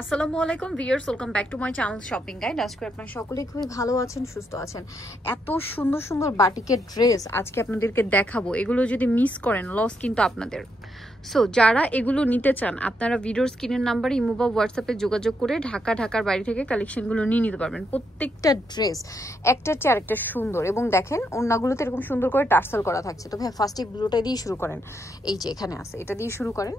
আসসালামু আলাইকুম viewers, welcome back to my channel shopping guide. আজকে আপনারা সকলেই খুবই ভালো আছেন, সুস্থ আছেন। এত সুন্দর সুন্দর বাটিকের ড্রেস আজকে আপনাদেরকে দেখাবো। এগুলো যদি মিস করেন লস কিন্তু আপনাদের। সো যারা এগুলো নিতে চান আপনারা ভিডিওর স্ক্রিনের নাম্বারে ইমো বা হোয়াটসঅ্যাপে যোগাযোগ করে ঢাকার বাইরে থেকে কালেকশনগুলো নিয়ে নিতে পারবেন। প্রত্যেকটা ড্রেস একটার চেয়ে আরেকটা সুন্দর, এবং দেখেন ওড়নাগুলোতে এরকম সুন্দর করে টার্সেল করা থাকছে। তো ভাই ফার্স্টে ব্লুটা দিয়ে শুরু করেন, এই যে এখানে আছে, এটা দিয়ে শুরু করেন।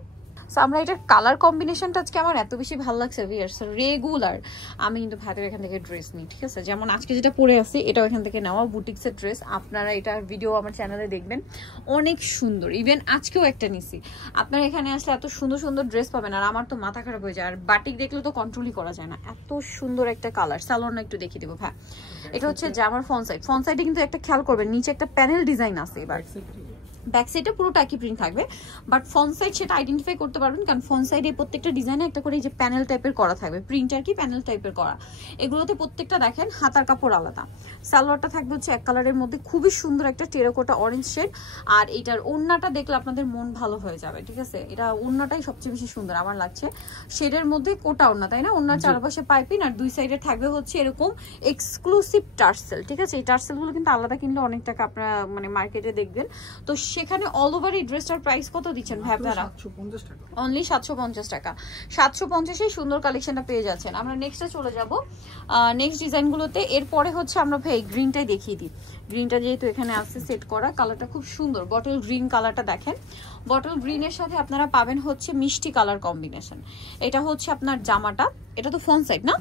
সো আমরা এটার কালার কম্বিনেশনটা আজকে আমার এত বেশি ভালো লাগছে ভিউয়ার্স, রেগুলার আমি কিন্তু ভাতের এখান থেকে ড্রেস নিই, ঠিক আছে। যেমন আজকে যেটা পরে আছি এটাও এখান থেকে নেওয়া, বুটিক্সের ড্রেস। আপনারা এটার ভিডিও আমার চ্যানেলে দেখবেন, অনেক সুন্দর। ইভেন আজকেও একটা নিছি। আপনারা এখানে আসলে এত সুন্দর সুন্দর ড্রেস পাবেন, আর আমার তো মাথা খারাপ হয়ে যায়। আর বাটিক দেখলে তো কন্ট্রোলই করা যায় না, এত সুন্দর একটা কালার। সালোয়ারটা একটু দেখিয়ে দেবো। হ্যাঁ, এটা হচ্ছে জামার ফ্রন্ট সাইডে কিন্তু একটা খেয়াল করবেন, নিচে একটা প্যানেল ডিজাইন আছে। এবার ব্যাক সাইডে পুরোটা একই প্রিন্ট থাকবে, বাট ফ্রন্ট সাইড সেটা আইডেন্টিফাই করতে পারবেন, কারণ ফ্রন্ট সাইডে প্রত্যেকটা ডিজাইনে একটা করে এই যে প্যানেল টাইপের করা থাকবে, প্রিন্ট আর কি প্যানেল টাইপের করা। এগুলোতে প্রত্যেকটা দেখেন হাতার কাপড় আলাদা। সালোয়ারটা থাকবে হচ্ছে এক কালারের মধ্যে, খুবই সুন্দর একটা টেরাকোটা অরেঞ্জ শেড। আর এটার ওড়নাটা দেখলে আপনাদের মন ভালো হয়ে যাবে, ঠিক আছে। এটা ওড়নাটাই সবচেয়ে বেশি সুন্দর আমার লাগছে, শেডের মধ্যে কোটা ওড়না, তাই না। ওড়নার চারপাশে পাইপিং, আর দুই সাইডে থাকবে হচ্ছে এরকম এক্সক্লুসিভ টার্সেল, ঠিক আছে। এই টার্সেলগুলো কিন্তু আলাদা কিনলে অনেক টাকা আপনারা মানে মার্কেটে দেখবেন। তো সেখানে অল ওভার এই ড্রেসটার প্রাইস কত দিচ্ছেন ভাই আপনারা? 750 টাকা, অনলি 750 টাকা। 750 সুন্দর কালেকশনটা পেয়ে যাচ্ছেন। আমরা নেক্সটে চলে যাব, নেক্সট ডিজাইনগুলোতে। এরপরে হচ্ছে আমরা ভাই গ্রিনটাই দেখিয়ে দিই। গ্রিনটা যেহেতু এখানে আছে সেট করা, কালারটা খুব সুন্দর। বটল গ্রিন কালারটা দেখেন, বটল গ্রিনের সাথে আপনারা পাবেন হচ্ছে মিষ্টি কালার কম্বিনেশন। এটা হচ্ছে আপনার জামাটা, এটা তো ফ্রন্ট সাইড না,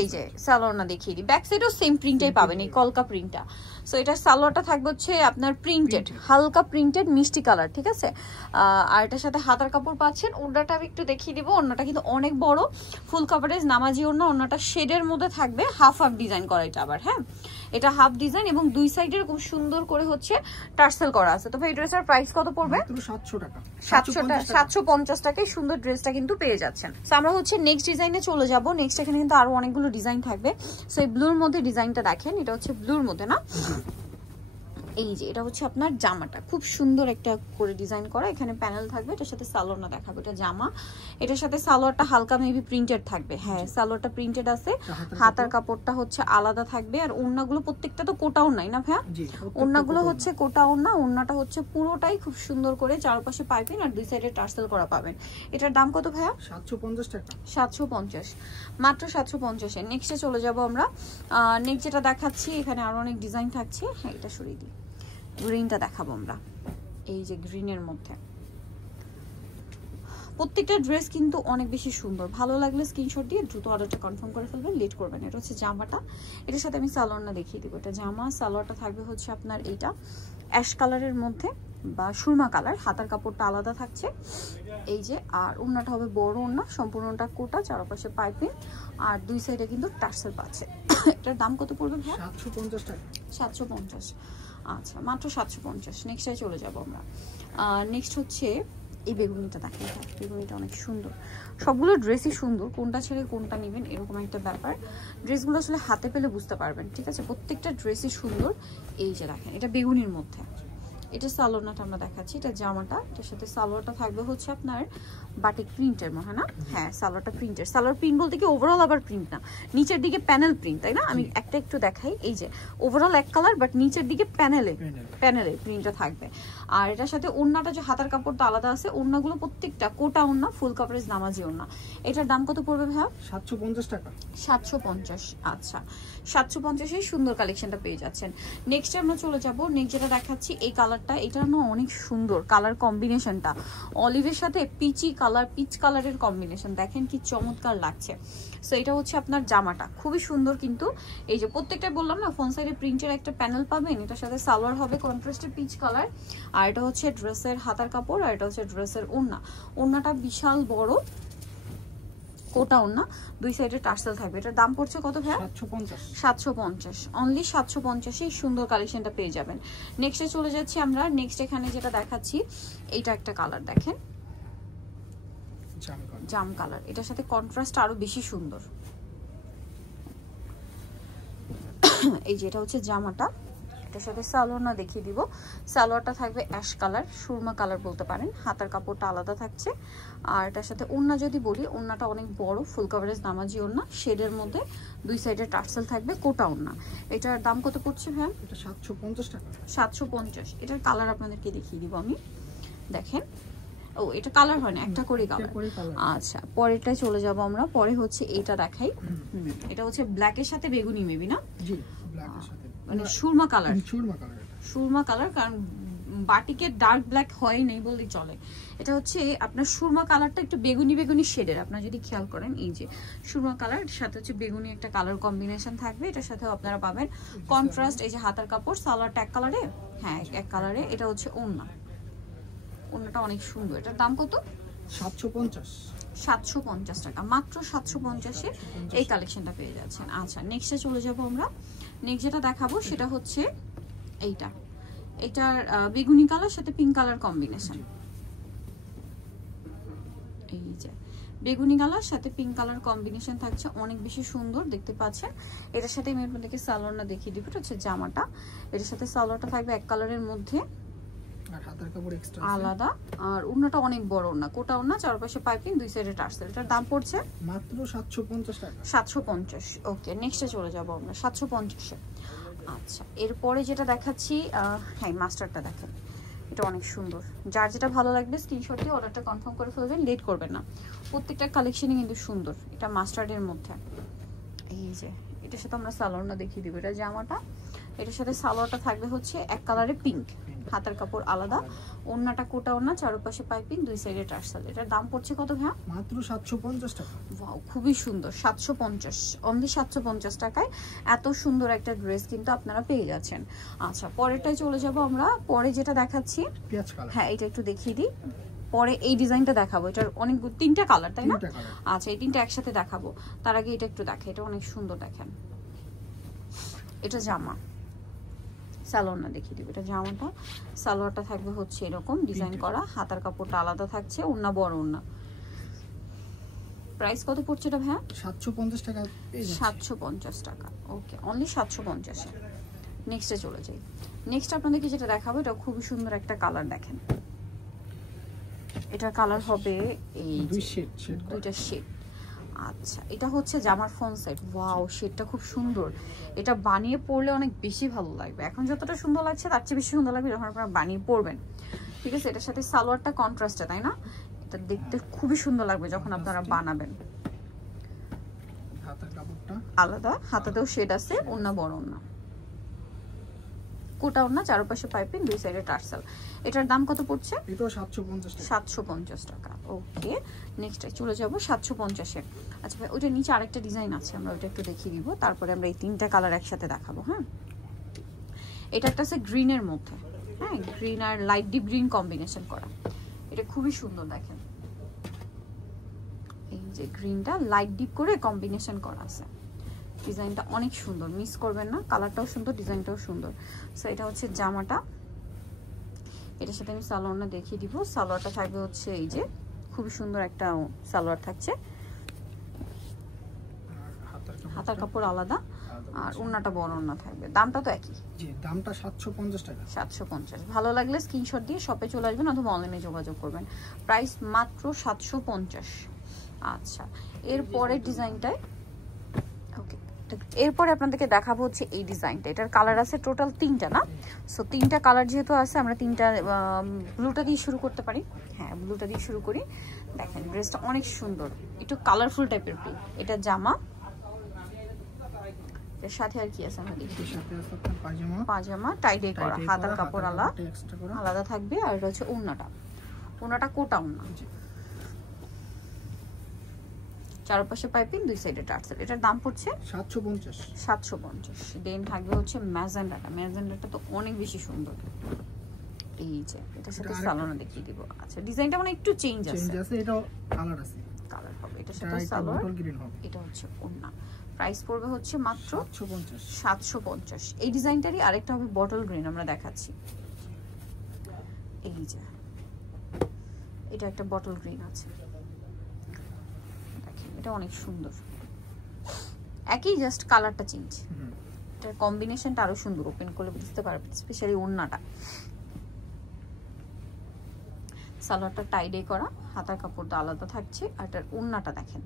এই যে সালোয়ারটা দেখিয়ে দিই। ব্যাক সাইডও সেম প্রিন্টটাই পাবেন, এই কলকা প্রিন্টটা। সো এটার সালোয়ারটা থাকবে হচ্ছে আপনার প্রিন্টেড, হালকা প্রিন্টেড মিষ্টি কালার, ঠিক আছে। আর এটার সাথে হাতার কাপড় পাচ্ছেন। ওড়নাটা আমি একটু দেখিয়ে দিব। ওড়নাটা কিন্তু অনেক বড়, ফুল কাভারেজ নামাজি ওড়না। ওড়নাটা শেডের মধ্যে থাকবে, হাফ হাফ ডিজাইন করা এটা আবার। হ্যাঁ, এটা হাফ ডিজাইন এবং দুই সাইডে খুব সুন্দর করে হচ্ছে টার্সেল করা আছে। তো ভাই এই ড্রেসের প্রাইস কত পড়বে? 700 টাকা। 750 টাকায় সুন্দর ড্রেসটা কিন্তু পেয়ে যাচ্ছেন। সো আমরা হচ্ছে নেক্সট ডিজাইনে চলে যাব। নেক্সট এখানে কিন্তু আরো অনেকগুলো ডিজাইন থাকবে। সো এই ব্লুর মধ্যে ডিজাইনটা দেখেন, এটা হচ্ছে ব্লুর মধ্যে না, এই যে এটা হচ্ছে আপনার জামাটা, খুব সুন্দর একটা করে ডিজাইন করা। এখানে প্যানেল থাকবে, এটার সাথে সালোয়ারটা দেখাবো। এটা জামা, এটার সাথে সালোয়ারটা হালকা মেবি প্রিন্টেড থাকবে। হ্যাঁ, সালোয়ারটা প্রিন্টেড আছে, হাতার কাপড়টা হচ্ছে আলাদা থাকবে। আর ওড়নাগুলো প্রত্যেকটা তো কোটা ওড়নাই না ভাইয়া, ওড়নাগুলো হচ্ছে কোটা ওড়না। ওড়নাটা হচ্ছে পুরোটাই খুব সুন্দর করে চারপাশে পাইপিং আর দুই সাইডে টার্সেল করা পাবেন। এটার দাম কত ভাইয়া? 750 টাকা। 750, মাত্র 750 এ। নেক্সটে চলে যাব আমরা। নেক্সট যেটা দেখাচ্ছি, এখানে আরো অনেক ডিজাইন থাকছে। হ্যাঁ, এটা সরিয়ে দিই। গ্রিনটা দেখাবো আমরা, এই যে গ্রিনের মধ্যে। প্রত্যেকটা ড্রেস কিন্তু অনেক বেশি সুন্দর। ভালো লাগলে স্ক্রিনশট দিয়ে দ্রুত অর্ডারটা কনফার্ম করে ফেলবেন, লেট করবেন। এটা হচ্ছে জামাটা, এটার সাথে আমি সালোয়ারটা দেখিয়ে দিব। এটা জামা, সালোয়ারটা থাকবে হচ্ছে আপনার এইটা অ্যাশ কালারের মধ্যে বা সুরমা কালার। হাতার কাপড়টা আলাদা থাকছে, এই যে। আর ওড়নাটা হবে বড় ওড়না, সম্পূর্ণটা কোটা, চারপাশে পাইপিং আর দুই সাইডে কিন্তু টার্সেল পাচ্ছে। এটার দাম কত পড়বে ভাই? 750 টাকা। 750, আচ্ছা, মাত্র 750। নেক্সটে চলে যাব আমরা। নেক্সট হচ্ছে এই বেগুনিটা দেখেন, বেগুনিটা অনেক সুন্দর। সবগুলো ড্রেসই সুন্দর, কোনটা ছেড়ে কোনটা নেবেন এরকম একটা ব্যাপার। ড্রেসগুলো আসলে হাতে পেলে বুঝতে পারবেন, ঠিক আছে। প্রত্যেকটা ড্রেসই সুন্দর। এই যে দেখেন, এটা বেগুনির মধ্যে। এটা সালোয়ারটা আমরা দেখাচ্ছি, এটা জামাটা। এটার সাথে সালোয়ারটা থাকবে হচ্ছে আপনার বাটিক প্রিন্টের মনে না। হ্যাঁ, সালোয়ারটা প্রিন্টের। সালোয়ার প্রিন্ট বলতে কি ওভারঅল আবার প্রিন্ট না, নিচের দিকে প্যানেল প্রিন্ট, তাই না। আমি একটা একটু দেখাই, এই যে ওভারঅল এক কালার, বাট নিচের দিকে প্যানেলে প্রিন্টটা থাকবে। আর এটার সাথে ওড়নাটা যে হাতার কাপড়টা আলাদা আছে, ওড়নাগুলো প্রত্যেকটা কোটা ওড়না, ফুল কাভারেজ নামাজি ওড়না। এটার দাম কত পড়বে ভাইয়া? 750 টাকা। 750, আচ্ছা। 750 সুন্দর কালেকশনটা পেয়ে যাচ্ছেন। নেক্সট আমরা চলে যাব। নেক্সট যেটা দেখাচ্ছি এই কালারটা, এটা না অনেক সুন্দর কালার কম্বিনেশনটা। অলিভের সাথে পিচি কালার, পিচ কালারের কম্বিনেশন দেখেন কি চমৎকার লাগছে। সো এটা হচ্ছে আপনার জামাটা, খুবই সুন্দর। কিন্তু এই যে প্রত্যেকটা বললাম না, ফ্রন্ট সাইডে প্রিন্টের একটা প্যানেল পাবেন। এটার সাথে সালোয়ার হবে কন্ট্রাস্টে পিচ কালার। আর এটা হচ্ছে ড্রেসের হাতার কাপড়, আর এটা হচ্ছে ড্রেসের ওড়না। ওড়নাটা বিশাল বড় কোটা ওড়না, দুই সাইডে টার্সেল থাকবে। এটার দাম পড়ছে কত ভাই? 750, অনলি 750 সুন্দর কালেকশনটা পেয়ে যাবেন। নেক্সটে চলে যাচ্ছি আমরা। নেক্সট এখানে যেটা দেখাচ্ছি, এইটা একটা কালার দেখেন, জাম কালার। এটার সাথে কন্ট্রাস্ট আরো বেশি সুন্দর। এই যে এটা হচ্ছে জামাটা, এটার সাথে সালোয়ার দেখিয়ে দিব। সালোয়ারটা থাকবে অ্যাশ কালার, সুরমা কালার বলতে পারেন। হাতার কাপড়টা আলাদা থাকছে। আর এটার সাথে ওড়না যদি বলি, ওড়নাটা অনেক বড়, ফুল কভারেজ নামাজি ওড়না, শেডের মধ্যে দুই সাইডে টার্সেল থাকবে, কোটা ওড়না। এটার দাম কত পড়ছে ভাই? এটা 750 টাকা। 750। এটার কালার আপনাদেরকে দেখিয়ে দিব আমি, দেখেন। ও এটা কালার হয় না, একটা করে কালার। আচ্ছা, পরেরটায় চলে যাব আমরা। পরে হচ্ছে এইটা দেখাই। এটা হচ্ছে ব্ল্যাকের সাথে বেগুনি মেবি না? জি, ব্ল্যাকের সাথে মানে Surma colour. Surma colour, Surma colour, কারণ বাটিকের ডার্ক ব্ল্যাক হয় নাই বললেই চলে। এটা হচ্ছে আপনার সুরমা কালারটা একটু বেগুনি বেগুনি শেডের, আপনারা যদি খেয়াল করেন। এই যে সুরমা কালার সাথে হচ্ছে বেগুনি একটা কালার কম্বিনেশন থাকবে। এটার সাথেও আপনারা পাবেন কন্ট্রাস্ট। এই যে হাতার কাপড়, সালোয়ারটা এক কালারে, হ্যাঁ এক কালারে। এটা হচ্ছে ওড়না, ওড়নাটা অনেক সুন্দর। এটার দাম কত? 750। 750 টাকা, মাত্র 750-এ এই কালেকশনটা পেয়ে যাচ্ছেন। আচ্ছা, নেক্সটে চলে যাব আমরা। নেক্সট যেটা দেখাবো সেটা হচ্ছে এইটা। এটার বেগুনি কালার সাথে পিঙ্ক কালার কম্বিনেশন। এই যে বেগুনি কালার সাথে পিঙ্ক কালার কম্বিনেশন থাকছে, অনেক বেশি সুন্দর দেখতে পাচ্ছেন। এটার সাথে আমি আপনাদেরকে সালোয়ারটা দেখিয়ে দিব। এটা হচ্ছে জামাটা, এটার সাথে সালোয়ারটা থাকবে এক কালারের মধ্যে, আর হাতার কাপড় এক্সট্রা আলাদা। আর ওড়নাটা অনেক বড় ওড়না, কোটা ওড়না, চারপাশে পাইপিং, দুই সাইডে টার্সেল। এটার দাম পড়ছে মাত্র 750 টাকা। 750। ওকে, নেক্সটে চলে যাব আমরা 750-এ। আচ্ছা, এরপরে যেটা দেখাচ্ছি, হ্যাঁ মাস্টারটা দেখেন, এটা অনেক সুন্দর। যার যেটা ভালো লাগবে স্ক্রিনশট দিয়ে অর্ডারটা কনফার্ম করে ফেলবেন, লেট করবেন না। প্রত্যেকটা কালেকশনই কিন্তু সুন্দর। এটা মাস্টার্ডের মধ্যে। এই যে এটার সাথে আমরা সালোয়ারটা দেখিয়ে দিব। এটা জামাটা, এটার সাথে সালোয়ারটা থাকবে হচ্ছে এক কালারে পিঙ্ক, হাতার কাপড় আলাদা, ওড়নাটা কোটা ওড়না, চারপাশে পাইপিং, দুই সাইডে টার্সেল। এটার দাম পড়ছে কত ভাই? মাত্র 750 টাকা। ওয়াও, খুবই সুন্দর। 750, অনলি 750 টাকায় এত সুন্দর একটা ড্রেস কিন্তু আপনারা পেয়ে যাচ্ছেন। আচ্ছা, পরেরটায় চলে যাব আমরা। পরে যেটা দেখাচ্ছি, পেঁয়াজ কালার, হ্যাঁ এটা একটু দেখিয়ে দিই। পরে এই ডিজাইনটা দেখাবো। এটার অনেক তিনটা কালার, তাই না? আচ্ছা, এই তিনটা একসাথে দেখাবো। তার আগে এটা একটু দেখে, এটা অনেক সুন্দর দেখেন। এটা জামা, সালোয়ারটা দেখিয়ে দিব। এটা জামাটা, সালোয়ারটা থাকবে হচ্ছে এরকম ডিজাইন করা, হাতার কাপড়টা আলাদা থাকছে, ওড়না বড় ওড়না। প্রাইস কত পড়ছে এটা ভাইয়া? 750 টাকা। 750 টাকা। ওকে, অনলি 750-এ। নেক্সটে চলে যাই। নেক্সট আপনাদেরকে যেটা দেখাবো, এটা খুবই সুন্দর একটা কালার দেখেন। এটার কালার হবে এই দুইটা শেড। আচ্ছা, এটা হচ্ছে জামার ফ্রন্ট সাইড। ওয়াও, শেডটা খুব সুন্দর। এটা বানিয়ে পরলে অনেক বেশি ভালো লাগবে। এখন যতটা সুন্দর লাগছে তার চেয়ে বেশি সুন্দর লাগবে যখন আপনারা বানিয়ে পরবেন। ঠিক আছে, এটার সাথে সালোয়ারটা কন্ট্রাস্টে, তাই না? এটা দেখতে খুবই সুন্দর লাগবে যখন আপনারা বানাবেন। হাতার কাপড়টা আলাদা, হাতাতেও শেড আছে, ওড়না বড় ওড়না, কোটা ওড়না, চারপাশে পাইপিং, দুই সাইডে টার্সেল। এটার দাম কত পড়ছে? এটাও 750 টাকা। 750 টাকা। ওকে, নেক্সট চলে যাব 750-এ। আচ্ছা ভাই, ওইটার নিচে আরেকটা ডিজাইন আছে, আমরা ওইটা একটু দেখিয়ে দিব, তারপরে আমরা এই তিনটা কালার একসাথে দেখাবো। হ্যাঁ, এটা একটা আছে গ্রিনের মধ্যে, হ্যাঁ গ্রিন আর লাইট ডিপ গ্রিন কম্বিনেশন করা। এটা খুবই সুন্দর দেখেন। এই যে গ্রিনটা লাইট ডিপ করে কম্বিনেশন করা আছে, ডিজাইনটা অনেক সুন্দর, মিস করবেন না। কালারটাও সুন্দর, ডিজাইনটাও সুন্দর। সো এটা হচ্ছে জামাটা, এটার সাথে আমি সালোয়ারটা দেখিয়ে দিব। সালোয়ারটা থাকবে হচ্ছে এই যে খুবই সুন্দর একটা সালোয়ার থাকছে, হাতার কাপড় আলাদা, আর ওড়নাটা বড় ওড়না থাকবে। দামটা তো একই, জি দামটা 750 টাকা। 750। ভালো লাগলে স্ক্রিনশট দিয়ে শপে চলে আসবেন অথবা অনলাইনে যোগাযোগ করবেন। প্রাইস মাত্র 750। আচ্ছা, এরপরের ডিজাইনটায়, ওকে, এরপরে আপনাদেরকে দেখাবো হচ্ছে এই ডিজাইনটা। এটার কালার আছে টোটাল তিনটা, না? সো তিনটা কালার যেহেতু আছে, আমরা তিনটা ব্লুটা দিয়ে শুরু করতে পারি। হ্যাঁ, ব্লুটা দিয়ে শুরু করি। দেখেন ড্রেসটা অনেক সুন্দর, একটু কালারফুল টাইপের প্রিন্ট। এটা জামা, এর সাথে আর কি আছে আমরা দেখি। সাথে আছে আপনার পাজামা, পাজামা টাইডে করা, হাতার কাপড় আলাদা থাকবে। আর এটা হচ্ছে ওড়নাটা, ওড়নাটা কোটা ওড়না, চারপাশে পাইপিং, দুই সাইডে টার্সেল। এটার দাম পড়ছে 750। 750। দেন থাকবে হচ্ছে ম্যাজেন্ডাটা। ম্যাজেন্ডাটা তো অনেক বেশি সুন্দর। এই যে এটার সাথে সালোয়ার দেখিয়ে দিব। আচ্ছা, ডিজাইনটা মানে একটু চেঞ্জ আছে, এটাও কালার আছে, কালার হবে। এটার সাথে সালোয়ার, এটা হচ্ছে ওড়না। প্রাইস পড়বে হচ্ছে মাত্র 750। এই ডিজাইনটারই আরেকটা হবে বটল গ্রিন, আমরা দেখাচ্ছি। এই যে এটা একটা বটল গ্রিন আছে, দেখেন এটা অনেক সুন্দর। একই, জাস্ট কালারটা চেঞ্জ। এটার কম্বিনেশনটা আরো সুন্দর, ওপেন করলে বুঝতে পারবেন, স্পেশালি ওড়নাটা। সালোয়ারটা টাইডে করা, হাতার কাপড়টা আলাদা থাকছে। আর এটার ওড়নাটা দেখেন,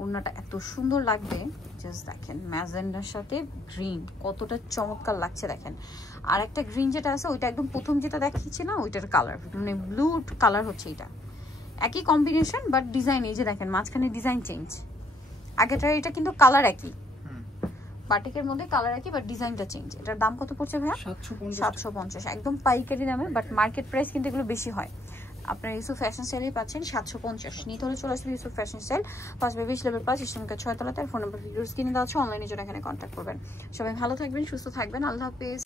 ওড়নাটা এত সুন্দর লাগবে, জাস্ট দেখেন ম্যাজেন্ডার সাথে গ্রিন কতটা চমৎকার লাগছে দেখেন। আর একটা গ্রিন যেটা আছে ওইটা একদম প্রথম যেটা দেখিয়েছি না, ওইটার কালার মানে ব্লু কালার হচ্ছে এটা, একই কম্বিনেশন বাট ডিজাইন এই যে দেখেন মাঝখানে ডিজাইন চেঞ্জ। আগেটার এটা কিন্তু কালার একই, বাটিকের মধ্যে কালার একই বাট ডিজাইনটা চেঞ্জ। এটার দাম কত পড়ছে ভাইয়া? 750, একদম পাইকারি দামে, বাট মার্কেট প্রাইস কিন্তু এগুলো বেশি হয়। আপনার ইউসুফ ফ্যাশন স্টাইলেই পাচ্ছেন 750। নিতে হলে চলে আসবে ইউসুফ ফ্যাশন স্টাইল, 5 লেভেল 5 ইসলামকে 6 তলাতে। ফোন নাম্বার ভিডিওস কিনে দেওয়া আছে, অনলাইনে জন্য এখানে কন্ট্যাক্ট করবেন। সবাই ভালো থাকবেন, সুস্থ থাকবেন, আল্লাহ হাফেজ।